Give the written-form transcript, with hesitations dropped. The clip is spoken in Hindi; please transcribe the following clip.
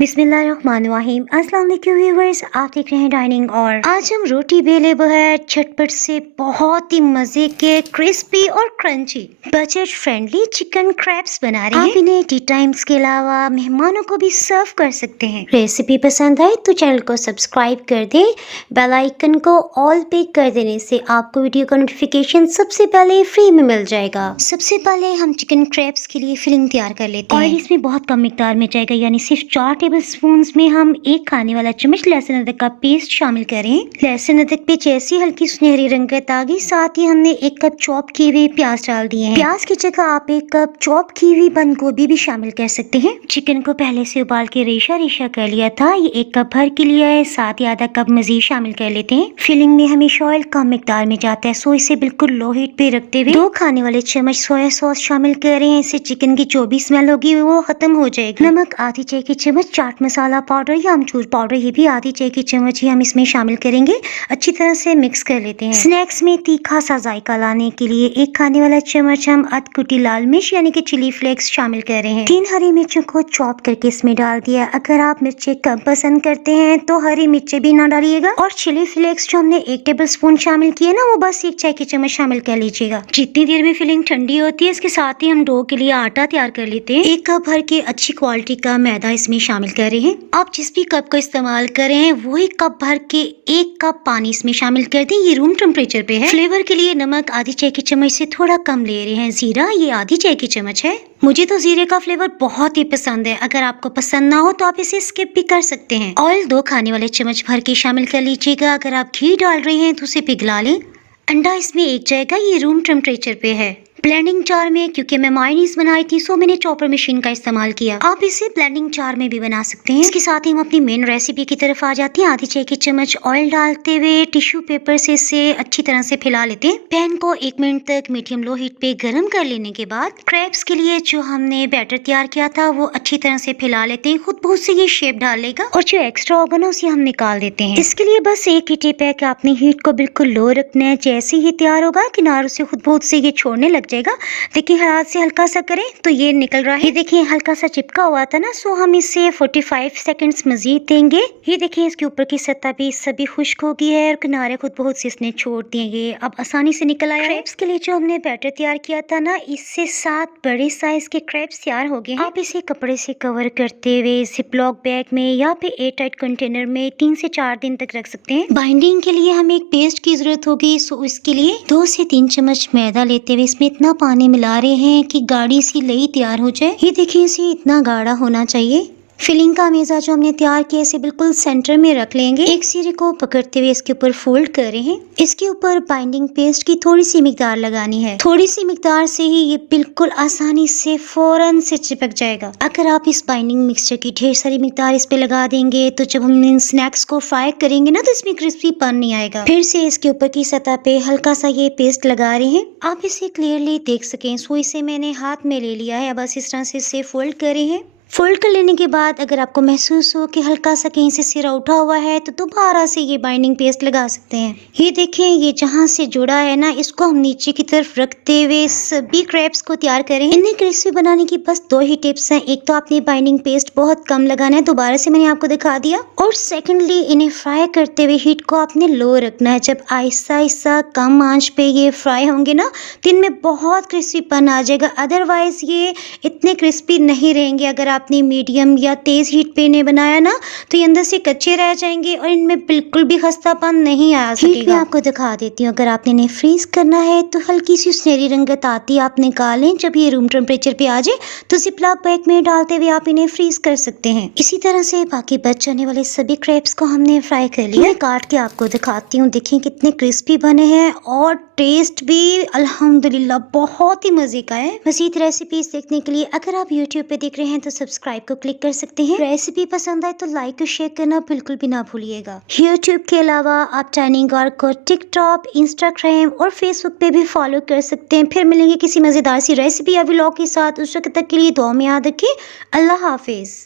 बिस्मिल्लाहिर्रहमानिर्रहीम। अस्सलाम वालेकुम व्यूअर्स, आप देख रहे हैं डाइनिंग। और आज हम रोटी बेले बगैर झटपट से बहुत ही मजे के क्रिस्पी और crunchy budget friendly chicken crabs बना रहे हैं। आप इन्हें टी टाइम्स के अलावा मेहमानों को भी सर्व कर सकते हैं। रेसिपी पसंद आए तो चैनल को सब्सक्राइब कर दें, बेल आइकन को ऑल पे कर देने से आपको वीडियो का नोटिफिकेशन सबसे पहले फ्री में मिल जाएगा। सबसे पहले हम चिकन क्रैब्स के लिए फिलिंग तैयार कर लेते हैं। ऑयल इसमें बहुत कम मिकदार में जाएगा, यानी सिर्फ 4 टेबलस्पून में हम 1 खाने वाला चम्मच लहसुन अदरक का पेस्ट शामिल करें। लहसुन अदरक पे जैसी हल्की सुनहरी रंगत आ गई, साथ ही हमने 1 कप चॉप किए हुए प्याज डाल दिए हैं। प्याज की जगह आप 1 कप चॉप की हुई बंद गोभी भी शामिल कर सकते हैं। चिकन को पहले से उबाल के रेशा रेशा कर लिया था, ये 1 कप भर के लिए है, साथ ही आधा कप मजीद शामिल कर लेते हैं। फिलिंग में हमेशा ऑयल कम मिकदार में जाता है, सो इसे बिल्कुल लो हीट पे रखते हुए 2 खाने वाले चम्मच सोया सॉस शामिल कर रहे हैं। इससे चिकन की जो भी स्मेल होगी वो खत्म हो जाएगी। नमक आधी चाय की चम्मच, चाट मसाला पाउडर या अमचूर पाउडर ये भी आधी चाय की चम्मच ही हम इसमें शामिल करेंगे। अच्छी तरह से मिक्स कर लेते हैं। स्नैक्स में तीखा सा जायका लाने के लिए 1 खाने वाला चम्मच हम अधकुटी लाल मिर्च यानी कि चिली फ्लेक्स शामिल कर रहे हैं। 3 हरी मिर्चों को चॉप करके इसमें डाल दिया। अगर आप मिर्चें कम पसंद करते हैं तो हरी मिर्चें भी ना डालिएगा। और चिली फ्लेक्स जो हमने 1 टेबलस्पून शामिल किए ना, वो बस 1 चाय की चम्मच शामिल कर लीजिएगा। जितनी देर में फिलिंग ठंडी होती है, इसके साथ ही हम डो के लिए आटा तैयार कर लेते हैं। 1 कप भर के अच्छी क्वालिटी का मैदा इसमें शामिल कर रहे हैं। आप जिस भी कप का इस्तेमाल कर रहे हैं वही कप भर के 1 कप पानी इसमें शामिल कर दें। ये रूम टेम्परेचर पे है। फ्लेवर के लिए नमक आधी चाय की चम्मच से थोड़ा कम ले रहे हैं। जीरा ये आधी चाय की चम्मच है। मुझे तो जीरे का फ्लेवर बहुत ही पसंद है, अगर आपको पसंद ना हो तो आप इसे स्किप भी कर सकते हैं। ऑयल 2 खाने वाले चम्मच भर के शामिल कर लीजिएगा। अगर आप घी डाल रहे हैं तो उसे पिघला लें। अंडा इसमें 1 जाएगा, ये रूम टेम्परेचर पे है। ब्लेंडिंग जार में, क्योंकि मैं मायोनीज बनाई थी सो मैंने चॉपर मशीन का इस्तेमाल किया। आप इसे ब्लेंडिंग जार में भी बना सकते हैं। इसके साथ ही हम अपनी मेन रेसिपी की तरफ आ जाते हैं। आधी चाय की चम्मच ऑयल डालते हुए टिश्यू पेपर से इसे अच्छी तरह से फैला लेते हैं। पैन को 1 मिनट तक मीडियम लो हीट पे गर्म कर लेने के बाद क्रैब्स के लिए जो हमने बैटर तैयार किया था वो अच्छी तरह से फैला लेते हैं। खुद बहुत से ये शेप डाल लेगा और जो एक्स्ट्रा होगा ना उसे हम निकाल देते हैं। इसके लिए बस एक ही टिप है कि आपने हीट को बिल्कुल लो रखना है। जैसे ही तैयार होगा किनारों से खुद बहुत से ये छोड़ने लग जाएगा। देखिए हाथ से हल्का सा करें तो ये निकल रहा है। ये देखिए हल्का सा चिपका हुआ था ना, सो हम इसे 45 सेकंड्स मजीद देंगे। ये देखिए इसके ऊपर की सतह भी सभी खुश्क हो गई है और किनारे खुद बहुत से इसने छोड़ दिए। ये अब आसानी से निकल आया। क्रैब्स के लिए जो हमने बैटर तैयार किया था ना, इससे 7 बड़े साइज के क्रैब्स तैयार हो गए। आप इसे कपड़े से कवर करते हुए जिपलॉक बैग में या फिर एयर टाइट कंटेनर में 3 से 4 दिन तक रख सकते हैं। बाइंडिंग के लिए हमें एक पेस्ट की जरूरत होगी, सो इसके लिए 2 से 3 चम्मच मैदा लेते हुए इसमें इतना पानी मिला रहे हैं कि गाढ़ी सी लई तैयार हो जाए। ये देखिए इसे इतना गाढ़ा होना चाहिए। फिलिंग का मेज़ा जो हमने तैयार किया इसे बिल्कुल सेंटर में रख लेंगे। एक सिरे को पकड़ते हुए इसके ऊपर फोल्ड कर रहे हैं। इसके ऊपर बाइंडिंग पेस्ट की थोड़ी सी मिकदार लगानी है। थोड़ी सी मिकदार से ही ये बिल्कुल आसानी से फौरन से चिपक जाएगा। अगर आप इस बाइंडिंग मिक्सचर की ढेर सारी मिकदार इस पे लगा देंगे तो जब हम इन स्नैक्स को फ्राई करेंगे ना तो इसमें क्रिस्पीपन नहीं आएगा। फिर से इसके ऊपर की सतह पे हल्का सा ये पेस्ट लगा रहे हैं। आप इसे क्लियरली देख सकें, सो इसे मैंने हाथ में ले लिया है। बस इस तरह से इसे फोल्ड कर रहे हैं। फोल्ड कर लेने के बाद अगर आपको महसूस हो कि हल्का सा कहीं से सिरा उठा हुआ है तो दोबारा से ये बाइंडिंग पेस्ट लगा सकते हैं। ये देखें ये जहाँ से जुड़ा है ना, इसको हम नीचे की तरफ रखते हुए सभी क्रैब्स को तैयार करें। इन्हें क्रिस्पी बनाने की बस 2 ही टिप्स हैं। एक तो आपने बाइंडिंग पेस्ट बहुत कम लगाना है, दोबारा से मैंने आपको दिखा दिया। और सेकेंडली इन्हें फ्राई करते हुए हीट को आपने लो रखना है। जब आहिस्ता आहिस्ता कम आंच पे ये फ्राई होंगे ना तो इनमें बहुत क्रिस्पीपन आ जाएगा। अदरवाइज ये इतने क्रिस्पी नहीं रहेंगे। अगर आपने मीडियम या तेज हीट पे इन्हें बनाया ना तो ये अंदर से कच्चे रह जाएंगे और इनमें बिल्कुल भी खस्तापन नहीं आ सकेगा। मैं आपको दिखा देती हूँ। अगर आपने इन्हें फ्रीज करना है तो हल्की सी सुनहरी रंगत आती है आप निकालें। जब ये रूम टेम्परेचर पे आ जाए तो जिपलॉक बैग में डालते हुए आप इन्हें फ्रीज कर सकते हैं। इसी तरह से बाकी बच जाने वाले सभी क्रैब्स को हमने फ्राई कर लिया। मैं काट के आपको दिखाती हूँ। देखें कितने क्रिस्पी बने हैं और टेस्ट भी अल्हम्दुलिल्लाह बहुत ही मजे का है। मज़ीद रेसिपीज देखने के लिए अगर आप यूट्यूब पे देख रहे हैं तो सब्सक्राइब को क्लिक कर सकते हैं। रेसिपी पसंद आए तो लाइक और शेयर करना बिल्कुल भी ना भूलिएगा। यूट्यूब के अलावा आप डाइनिंग और को टिकटॉक, इंस्टाग्राम और फेसबुक पे भी फॉलो कर सकते हैं। फिर मिलेंगे किसी मजेदार सी रेसिपी या व्लॉग के साथ। उस वक्त तक के लिए दुआ में याद रखें। अल्लाह हाफिज।